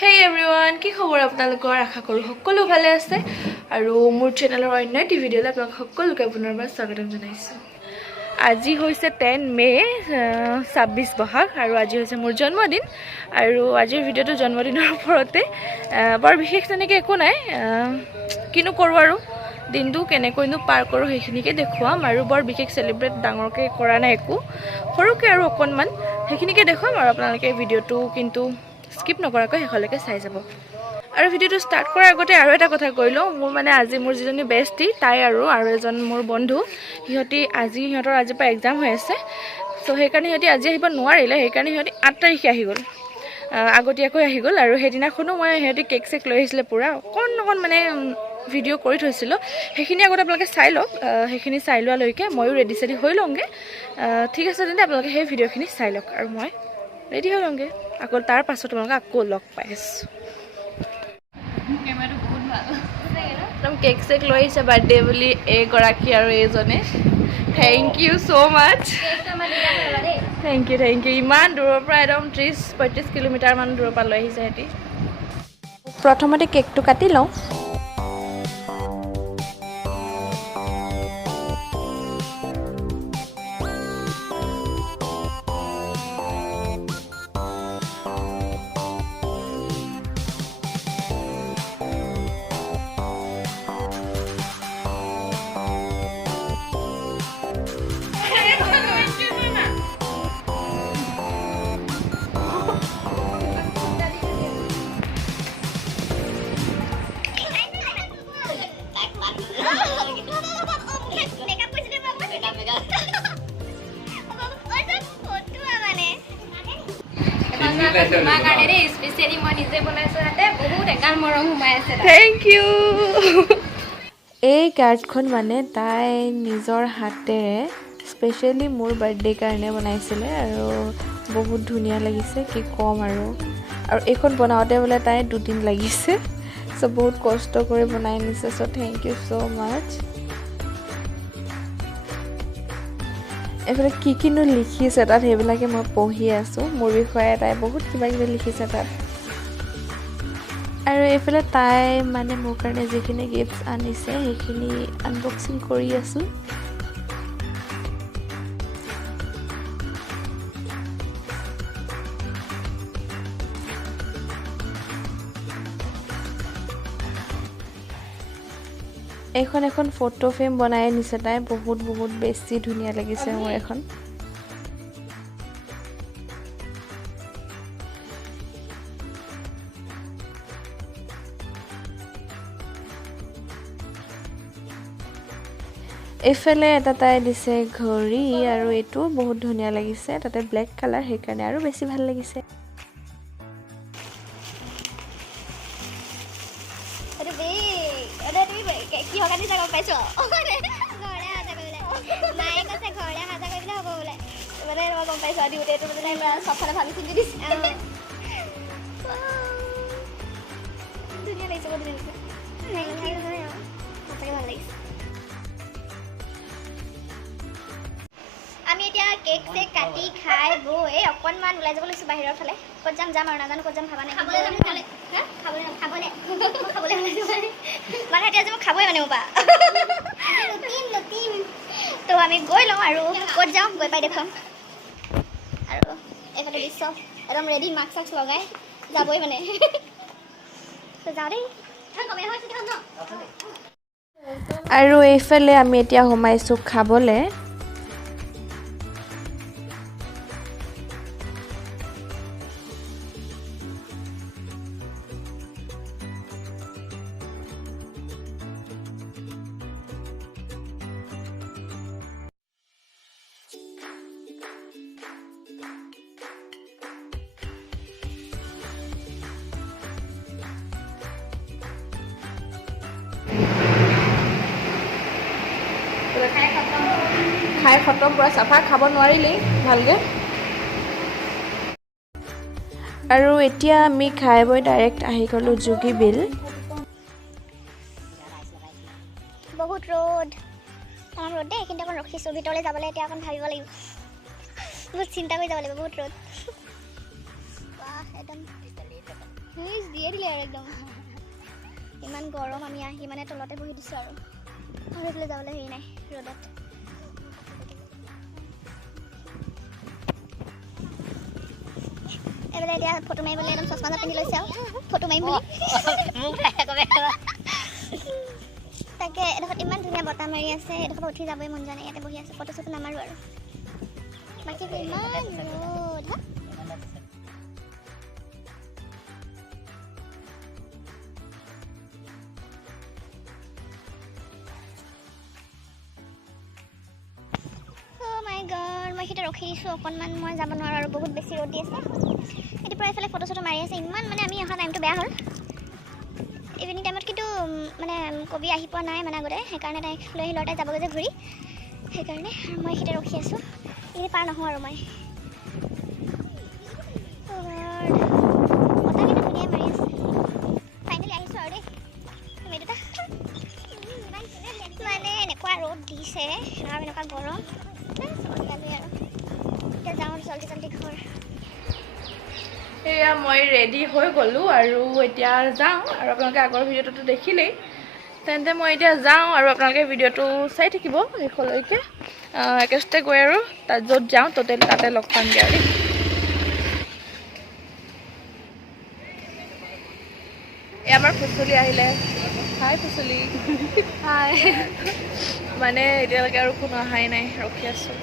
Hey everyone, কি খবৰ আপোনালোকৰ আশা কৰো সকলো ভালে আছে আৰু মোৰ চেনেলৰ অন্য এটি ভিডিঅ'লৈ আপোনালোক সকলোকে পুনৰবাৰ স্বাগতম জনাইছো। আজি হৈছে 10 মে 26 বহাগ আৰু আজি হৈছে মোৰ জন্মদিন আৰু আজিৰ ভিডিঅ'টো জন্মদিনৰ ওপৰতে বৰ বিশেষ তেনেকৈ একো নাই কিনো কৰো আৰু দিনটো কেনেকৈনো পাৰ কৰো সেইখিনিকে দেখুৱাম আৰু বৰ বিশেষ সেলিব্ৰেট ডাঙৰকৈ কৰা নাই একো সৰুকে আৰু অকণমান সেইখিনিকে দেখুৱাম আৰু আপোনালোকে ভিডিঅ'টো কিন্তু স্কিপ নকৰাকৈ শেষলৈকে চাই যাব আৰু ভিডিঅ'টো ষ্টাৰ্ট কৰাৰ আগতে আৰু এটা কথা কৈ লওঁ মোৰ মানে আজি মোৰ যিজনী বেষ্টি তাই আৰু এজন মোৰ বন্ধু সিহঁতৰ আজিৰ পৰা এক্সাম হৈ আছে চ' সেইকাৰণে সিহঁতি আজি আহিব নোৱাৰিলে সেইকাৰণে সিহঁতি 8 তাৰিখে আহি গ'ল আগতীয়াকৈ আহি গ'ল আৰু সেইদিনাখনো মই সিহঁতি কেক চেক লৈ আহিছিলে পূৰা অকণ মানে ভিডিঅ' কৰি থৈছিলোঁ সেইখিনি আগত আপোনালোকে চাই লওক সেইখিনি চাই লোৱালৈকে ময়ো ৰেডি চেডি হৈ লওঁগৈ ঠিক আছে তেন্তে আপোনালোকে সেই ভিডিঅ'খিনি চাই লওক আৰু মই ৰেডি হৈ লওঁগৈ আকৌ তাৰ পাছত তোমালোকে আকৌ লগ পাই আছোঁ কেমেৰাটো বহুত ভাল একদম কেক চেক লৈ আহিছে বাৰ্থডে বুলি এইগৰাকী আৰু এইজনে thank you so' much thank you ইমান দূৰৰ পৰা একদম 30-35 কিলোমিটাৰমান দূৰৰ পৰা লৈ আহিছে সিহঁতি প্ৰথমতে কেকটো কাটি লওঁ Thank you. এই কাৰ্ডখন মানে তাই নিজৰ হাতেৰে স্পেচিয়েলি মোৰ বাৰ্থডে কাৰণে বনাইছিলে আৰু বহুত ধুনীয়া লাগিছে কি ক'ম আৰু এইখন বনাওঁতে বোলে তাই 2 দিন লাগিছে চ' বহুত কষ্ট কৰি বনাই নিছে চ' থেংক ইউ ছ' মাছ এইফালে কিনো লিখিছে তাত সেইবিলাকে মই পঢ়ি আছোঁ মোৰ বিষয়ে তাই বহুত কিবা কিবি লিখিছে তাত আৰু এইফালে তাই মানে মোৰ কাৰণে যিখিনি গিফ্টছ আনিছে সেইখিনি আনবক্সিং কৰি আছোঁ এখন ফটো ফ্ৰেম বনাই নিছে তাই বহুত বেছি ধুনীয়া লাগিছে মোৰ এখন এইফালে এটা তাই দিছে ঘড়ী আৰু এইটো বহুত ধুনীয়া লাগিছে তাতে ব্লেক কালাৰ সেইকাৰণে আৰু বেছি ভাল লাগিছে কি হকানি জাগা পাইছো ঘৰে হাজা কৰিলে মায়ে কৈছে ঘৰে হাজা কৰিলে হ'ব বোলে মানে মই গম পাইছো আৰু দিওঁতে মানে তাই চবফালে ভাবি চিন্তি দিছে ধুনীয়া লাগিছে বহুত ধুনীয়া লাগিছে সঁচাকৈ ভাল লাগিছে আমি এতিয়া কেক চেক কাটি খাই বৈ অকণমান ওলাই যাব লৈছোঁ বাহিৰৰ ফালে ক'ত যাম আৰু নাজানো ক'ত যাম ভাবা নাই খাবলৈ মানে এতিয়া যে মই খাবই মানে মোপা তো আমি গৈ লওঁ আৰু ক'ত যাওঁ গৈ পাই দেখুৱাম আৰু এইফালে বিশ্ব একদম ৰেডি মাস্ক চাস্ক লগাই যাবই মানে যাওঁ দেই আৰু এইফালে আমি এতিয়া সোমাইছোঁ খাবলৈ খাই খতম পুৰা চাফা খাব নোৱাৰিলেই ভালকৈ আৰু এতিয়া আমি খাই বৈ ডাইৰেক্ট আহি গ'লোঁ যোগী বিল বহুত ৰ'দ দেই কিন্তু অকণ ৰখিছোঁ ভিতৰলৈ যাবলৈ এতিয়া অকণ ভাবিব লাগিব বহুত চিন্তা কৰি যাব লাগিব বহুত ৰ'দ একদম দিয়ে দিলে আৰু একদম ইমান গৰম আমি আহি মানে তলতে বহি দিছোঁ আৰু সেইফালে যাবলৈ হেৰি নাই ৰ'দত এইফালে এতিয়া ফটো মাৰিবলৈ একদম চশমা পিন্ধি লৈছে আৰু ফটো মাৰিম বুলি তাকে এডোখৰত ইমান ধুনীয়া বতাহ মাৰি আছে এডোখৰত উঠি যাবই মন যোৱা নাই ইয়াতে বহি আছোঁ ফটো চটো নামাৰোঁ আৰু বাকী ইমান ৰ'দ মই সেইটা ৰখি দিছোঁ অকণমান মই যাব নোৱাৰোঁ আৰু বহুত বেছি ৰ'দ দি আছে এতিয়া পৰা এইফালে ফটো চটো মাৰি আছে ইমান মানে আমি অহা টাইমটো বেয়া হ'ল ইভিনিং টাইমত কিন্তু মানে কবি আহি পোৱা নাই মানে আগতে সেইকাৰণে তাইক লৈ আহি ল'ৰাটাই যাবগৈ যে ঘূৰি সেইকাৰণে মই সেইটা ৰখি আছোঁ এইখিনি পাৰ নহওঁ আৰু মই বতাহ কিন্তু ধুনীয়া মাৰি আছে ফাইনেলি আহিছোঁ আৰু দেই তুমি দুটা মানে এনেকুৱা ৰ'দ দিছে এনেকুৱা গৰম এয়া মই ৰেডি হৈ গ'লোঁ আৰু এতিয়া যাওঁ আৰু আপোনালোকে আগৰ ভিডিঅ'টোতো দেখিলেই তেন্তে মই এতিয়া যাওঁ আৰু আপোনালোকে ভিডিঅ'টো চাই থাকিব শেষলৈকে একেষ্টে গৈ আৰু তাত য'ত যাওঁ তাতে লগ পামগৈ আৰু এই আমাৰ ফুচলি আহিলে হাই ফুচলি হাই মানে এতিয়ালৈকে আৰু কোনো অহাই নাই ৰখি আছোঁ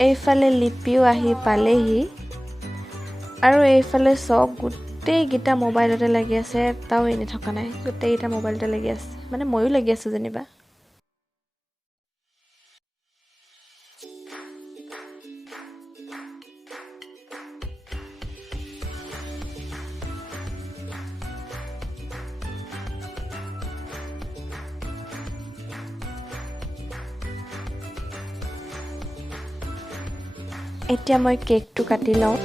এইফালে লিপিও আহি পালেহি আৰু এইফালে চব গোটেইকেইটা মোবাইলতে লাগি আছে এটাও এনে থকা নাই গোটেইকেইটা মোবাইলতে লাগি আছে মানে ময়ো লাগি আছোঁ যেনিবা এতিয়া মই কেকটো কাটি লওঁ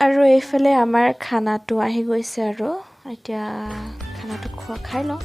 আৰু এইফালে আমাৰ খানাটো আহি গৈছে আৰু এতিয়া খানাটো খাই লওঁ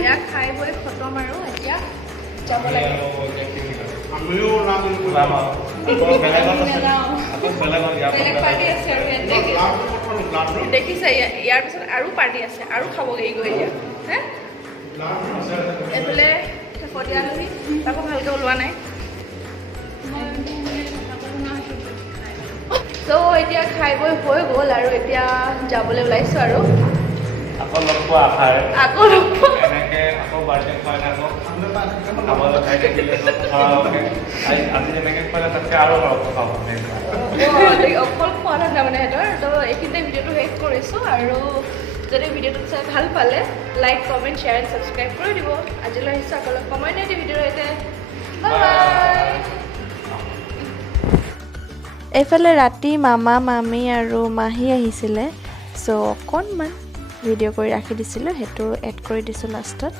এয়া খাই বৈ খতম আৰু এতিয়া যাব লাগে দেখিছে ইয়াৰ পিছত আৰু পাৰ্টি আছে আৰু খাবগৈ গৈ এতিয়া হে এইফালে শেষতীয়া আলহী তাকো ভালকৈ ওলোৱা নাই ত' এতিয়া খাই বৈ হৈ গ'ল আৰু এতিয়া যাবলৈ ওলাইছোঁ আৰু আকৌ লগ পোৱা আশাৰে আকৌ লগ পোৱা। এনেকৈ আকৌ বাৰ্থডে খুৱাই আকৌ খাবলৈ খাই থাকিলে আজি যেনেকৈ খুৱালে তাতকৈ আৰু অলপ খাব অকল খোৱা ঠাণ্ডা মানে সিহঁতৰ তো এইখিনিতে ভিডিঅ'টো শেষ কৰিছোঁ আৰু যদি ভিডিঅ'টো চাই ভাল পালে like comment share and subscribe কৰি দিব আজিলৈ আহিছোঁ আকৌ লগ সময় নাই ভিডিঅ'ৰ সৈতে বাই। এইফালে ৰাতি মামা মামী আৰু মাহী আহিছিলে চ' অকণমান ভিডিঅ' কৰি ৰাখি দিছিলোঁ সেইটো এড কৰি দিছোঁ লাষ্টত।